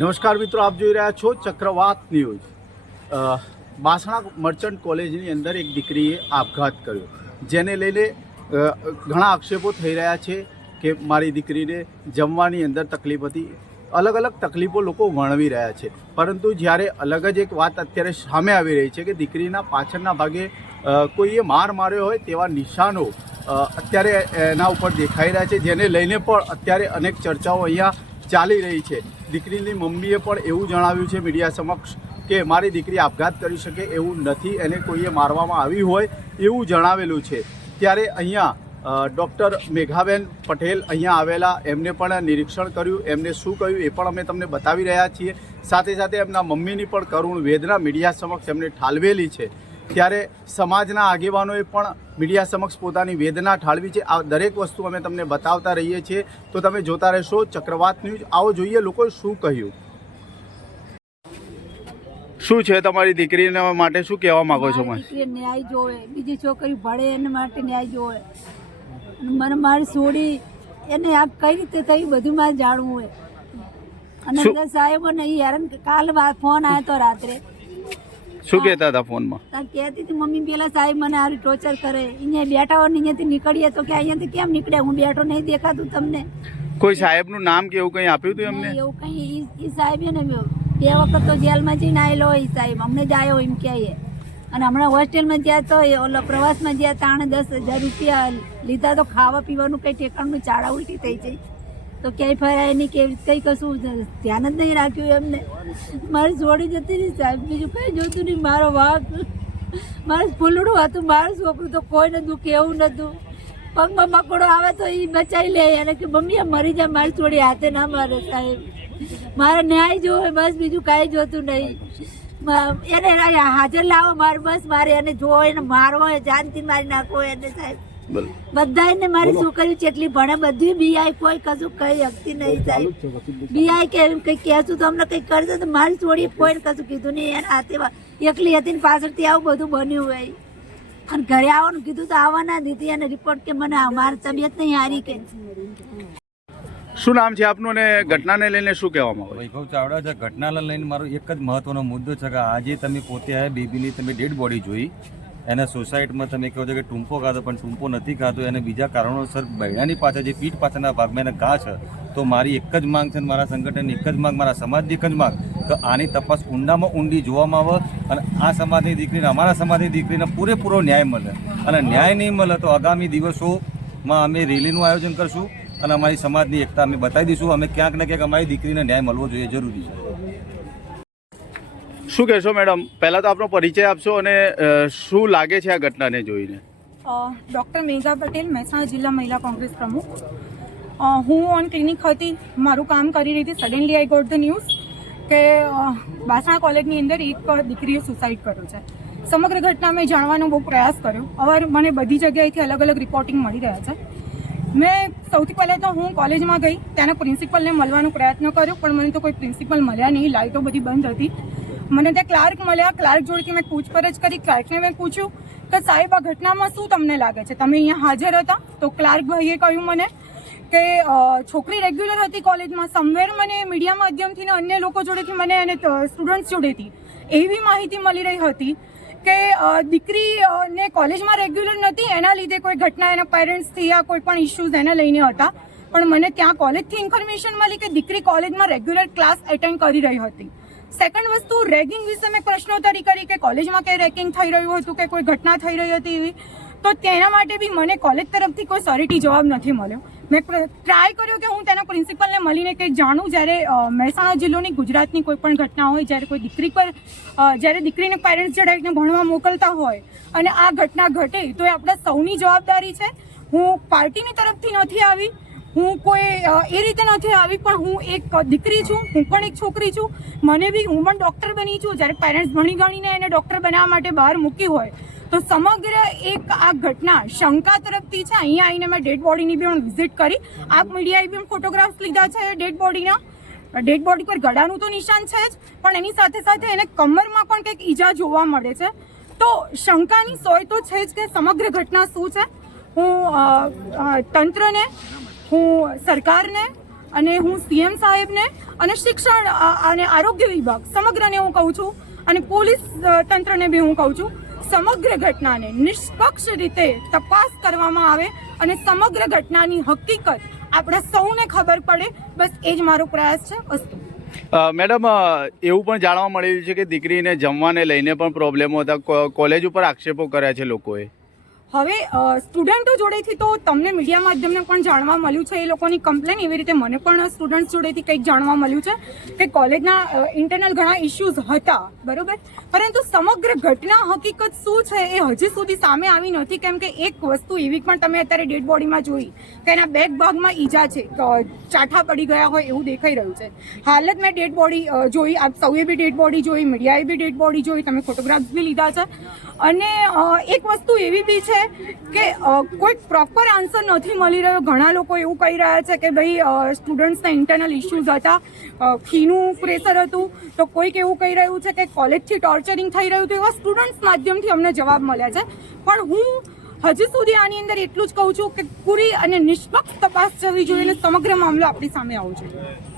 નમસ્કાર મિત્રો, આપ જોઈ રહ્યા છો ચક્રવાત ન્યૂઝ. બાસણા મર્ચન્ટ કોલેજની અંદર એક દીકરીએ આપઘાત કર્યો. જેને લઈને ઘણા આક્ષેપો થઈ રહ્યા છે કે મારી દીકરીને જમવાની અંદર તકલીફ હતી. અલગ અલગ તકલીફો લોકો વર્ણવી રહ્યા છે. પરંતુ જ્યારે અલગ જ એક વાત અત્યારે સામે આવી રહી છે કે દીકરીના પાછળના ભાગે કોઈએ માર માર્યો હોય તેવા નિશાનો અત્યારે એના ઉપર દેખાઈ રહ્યા છે. જેને લઈને પણ અત્યારે અનેક ચર્ચાઓ અહીંયા ચાલી રહી છે. દીકરીની મમ્મીએ પણ એવું જણાવ્યું છે મીડિયા સમક્ષ કે મારી દીકરી આપઘાત કરી શકે એવું નથી, એને કોઈએ મારવામાં આવી હોય એવું જણાવેલું છે. ત્યારે અહીંયા ડૉક્ટર મેઘાબેન પટેલ અહીંયા આવેલા, એમને પણ નિરીક્ષણ કર્યું, એમને શું કહ્યું એ પણ અમે તમને બતાવી રહ્યા છીએ. સાથે સાથે એમના મમ્મીની પણ કરુણ વેદના મીડિયા સમક્ષ એમને ઠાલવેલી છે. ત્યારે સમાજના આગેવાનોએ પણ મીડિયા સમક્ષ પોતાની વેદના ઠાળવી છે. આ દરેક વસ્તુ અમે તમને બતાવતા રહીએ છીએ. તો તમે જોતા રહેશો ચક્રવાત ન્યૂઝ. આવો જોઈએ લોકોએ શું કહ્યું. શું છે તમારી દીકરીના માટે શું કહેવા માંગો છો? ન્યાય જોવે બીજી છોકરી ભણે એના માટે ન્યાય જોવે. મને મારી છોડી એને આ કઈ રીતે થઈ બધું મારે જાણવું હોય. અને સાહેબ નહીં હેરાન કાલ ફોન આવ્યો તો રાત્રે. શું કહેતા હતા ફોનમાં? કહેતી હતી મમ્મી પેલા સાહેબ મને આરી ટોર્ચર કરે. અહીંયા બેઠા હોય અહીંયાથી નીકળીએ તો કે અહીંયાથી કેમ નીકળે? હું બેઠો નહીં દેખાતું તમને. કોઈ સાહેબનું નામ કે એવું કંઈ આપ્યું હતું એમને? એવું કઈ એ સાહેબે ને બે વખત તો જેલમાં જઈને આવેલો હોય સાહેબ. અમને જ આવ્યો એમ કહે અને હમણાં હોસ્ટેલમાં જ્યાં તો એ ઓલા પ્રવાસમાં જ્યાં તાણે દસ હજાર રૂપિયા લીધા તો ખાવા પીવાનું કઈ ઠેકાણનું ચાળા ઉલટી થઈ જાય તો ક્યાંય ફરાય નહીં, કેવી કઈ કશું ધ્યાન જ નહીં રાખ્યું એમને. મારી છોડી જતી નહીં સાહેબ. બીજું કઈ જોતું નહીં. મારો વાઘ મારું ફૂલડું હતું. મારું છોકરું તો કોઈને દુઃખ એવું નતું પગમાં મકોડો આવે તો એ બચાવી લે. અને કે, મમ્મી, આ મરી જાય મારી છોડી હાથે ના મારે સાહેબ. મારે ન્યાય જોવે બસ બીજું કાંઈ જોતું નહીં. એને હાજર લાવો. મારે બસ, મારે એને જોવો એને મારવો જાનથી મારી નાખવો એને સાહેબ. બોલો. બધા એને મારી છોકરી જેટલી ભણે બધી બીઆઈ કોઈ કશું કઈ હકતી નહીં સાહેબ બીઆઈ કે એમ કઈ કહેશું તો અમને કઈ કરશે તો મારી છોડી કોઈ કશું કીધું નહીં. એના હાથે એકલી હતી ને પાછળથી આવું બધું બન્યું હોય. અને ઘરે આવવાનું કીધું તો આવવા ના દીધી અને રિપોર્ટ કે મને મારી તબિયત નહીં હારી કે. શું નામ છે આપનું અને ઘટનાને લઈને શું કહેવામાં આવે? વૈભવ ચાવડા છે. ઘટનાને લઈને મારો એક જ મહત્વનો મુદ્દો છે કે આજે તમે પોતે આ બેબીની તમે ડેડ બોડી જોઈ. એને સોસાયટીમાં તમે કહો છો કે ટૂંપો ખાધો, પણ ટૂંપો નથી ખાધો, એને બીજા કારણોસર બૈણાની પાછળ જે પીઠ પાછળના ભાગમાં એને ઘા છે, તો મારી એક જ માંગ છે મારા સંગઠનની એક જ માંગ, મારા સમાજની એક જ માંગ કે આની તપાસ ઊંડામાં ઊંડી જોવામાં આવે અને આ સમાજની દીકરીને, અમારા સમાજની દીકરીને પૂરેપૂરો ન્યાય મળે. અને ન્યાય નહીં મળે તો આગામી દિવસોમાં અમે રેલીનું આયોજન કરશું અને અમારી સમાજની એકતા અમે બતાવી દઈશું. અમે ક્યાંક ને ક્યાંક અમારી દીકરીને ન્યાય મળવો જોઈએ, જરૂરી છે. શું કહેશો મેડમ? પહેલાં તો આપનો પરિચય આપશો અને શું લાગે છે આ ઘટનાને જોઈને? ડૉક્ટર મેઘા પટેલ, મહેસાણા જિલ્લા મહિલા કોંગ્રેસ પ્રમુખ. હું ઓન ક્લિનિક હતી. મારું કામ કરી રહી હતી suddenly I got the news કે બાસણા કોલેજની અંદર એક દીકરીએ સુસાઇડ કર્યો છે. સમગ્ર ઘટના મેં જાણવાનો બહુ પ્રયાસ કર્યો. અવાર મને બધી જગ્યાએથી અલગ અલગ રિપોર્ટિંગ મળી રહ્યા છે. મેં સૌથી પહેલાં તો હું કોલેજમાં ગઈ. ત્યાંના પ્રિન્સિપલને મળવાનો પ્રયત્ન કર્યો, પણ મને તો કોઈ પ્રિન્સિપલ મળ્યા નહીં. લાઇટો બધી બંધ હતી. મને ત્યાં ક્લાર્ક મળ્યા, ક્લાર્ક જોડેથી મેં પૂછપરછ કરી, ક્લાર્કને મેં પૂછ્યું કે સાહેબ, આ ઘટનામાં શું તમને લાગે છે? તમે અહીંયા હાજર હતા? તો ક્લાર્ક ભાઈએ કહ્યું મને કે છોકરી રેગ્યુલર હતી કોલેજમાં સમવેર મને મીડિયા માધ્યમથી ને અન્ય લોકો જોડેથી મને અને સ્ટુડન્ટ્સ જોડેથી એવી માહિતી મળી રહી હતી કે દીકરીને કોલેજમાં રેગ્યુલર નથી, એના લીધે કોઈ ઘટના, એના પેરેન્ટ્સથી યા કોઈ પણ ઇશ્યુઝ એને લઈને હતા. પણ મને ત્યાં કોલેજથી ઇન્ફોર્મેશન મળી કે દીકરી કોલેજમાં રેગ્યુલર ક્લાસ એટેન્ડ કરી રહી હતી. સેકન્ડ વસ્તુ રેગિંગ વિશે મેં પ્રશ્નોત્તરી કરી કે કોલેજમાં કંઈ રેગિંગ થઈ રહ્યું હતું કે કોઈ ઘટના થઈ રહી હતી એવી? તો તેના માટે બી મને કોલેજ તરફથી કોઈ સોરિટી જવાબ નથી મળ્યો. મેં ટ્રાય કર્યો કે હું તેના પ્રિન્સિપલને મળીને કંઈક જાણું. જ્યારે મહેસાણા જિલ્લોની ગુજરાતની કોઈ પણ ઘટના હોય, જ્યારે કોઈ દીકરી પર જ્યારે દીકરીને પેરેન્ટ્સ જડાવીને ભણવા મોકલતા હોય અને આ ઘટના ઘટે, તો એ આપણા સૌની જવાબદારી છે. હું પાર્ટીની તરફથી નથી આવી. હું કોઈ એ રીતે નથી આવી, પણ હું એક દીકરી છું, હું પણ એક છોકરી છું. મને બી, હું પણ ડૉક્ટર બની છું. જ્યારે પેરેન્ટ્સ ભણી ગણીને એને ડૉક્ટર બનાવવા માટે બહાર મૂકી હોય, તો સમગ્ર એક આ ઘટના શંકા તરફથી છે. અહીંયા આવીને મેં ડેડ બોડીની બી પણ વિઝિટ કરી. આ મીડિયાએ બી ફોટોગ્રાફ્સ લીધા છે ડેડ બોડીના ડેડ બોડી પર ગળાનું તો નિશાન છે જ, પણ એની સાથે સાથે એને કમરમાં પણ કંઈક ઈજા જોવા મળે છે. તો શંકાની સોય તો છે જ કે સમગ્ર ઘટના શું છે? હું તંત્રને હું સરકારને અને હું સીએમ સાહેબને અને શિક્ષણ અને આરોગ્ય વિભાગ સમગ્રને હું કહું છું અને પોલીસ તંત્રને બી હું કહું છું, સમગ્ર ઘટનાને નિષ્પક્ષ રીતે તપાસ કરવામાં આવે અને સમગ્ર ઘટનાની હકીકત આપણે સૌને ખબર પડે. બસ એ જ મારો પ્રયાસ છે અસ્તુ મેડમ એવું પણ જાણવા મળ્યું છે કે દીકરીને જમવાને લઈને પણ પ્રોબ્લેમો હતા. કોલેજ ઉપર આક્ષેપો કર્યા છે લોકોએ. હવે સ્ટુડન્ટો જોડેથી તો તમને મીડિયા માધ્યમને પણ જાણવા મળ્યું છે, એ લોકોની કમ્પ્લેન એવી રીતે મને પણ સ્ટુડન્ટ્સ જોડેથી કંઈક જાણવા મળ્યું છે કે કોલેજના ઇન્ટરનલ ઘણા ઇશ્યુઝ હતા, બરોબર? પરંતુ સમગ્ર ઘટના હકીકત શું છે એ હજી સુધી સામે આવી નથી, કેમ કે એક વસ્તુ એવી પણ તમે અત્યારે ડેડ બોડીમાં જોઈ કે એના બેક ભાગમાં ઈજા છે ચાઠા પડી ગયા હોય એવું દેખાઈ રહ્યું છે. હાલ જ મેં ડેડ બોડી જોઈ, આપ સૌએ બી ડેડ બોડી જોઈ, મીડિયાએ બી ડેડ બોડી જોઈ, તમે ફોટોગ્રાફ્સ બી લીધા છે. અને એક વસ્તુ એવી બી છે કે કોઈક પ્રોપર આન્સર નથી મળી રહ્યો. ઘણા લોકો એવું કહી રહ્યા છે કે ભાઈ સ્ટુડન્ટ્સના ઇન્ટરનલ ઇશ્યુઝ હતા. ફીનું પ્રેશર હતું. તો કોઈક એવું કહી રહ્યું છે કે કોલેજથી ટોર્ચરિંગ થઈ રહ્યું હતું. એવા સ્ટુડન્ટ્સ માધ્યમથી અમને જવાબ મળ્યા છે. પણ હું હજી સુધી આની અંદર એટલું જ કહું છું કે પૂરી અને નિષ્પક્ષ તપાસ થવી જોઈએ અને સમગ્ર મામલો આપણી સામે આવવો જોઈએ.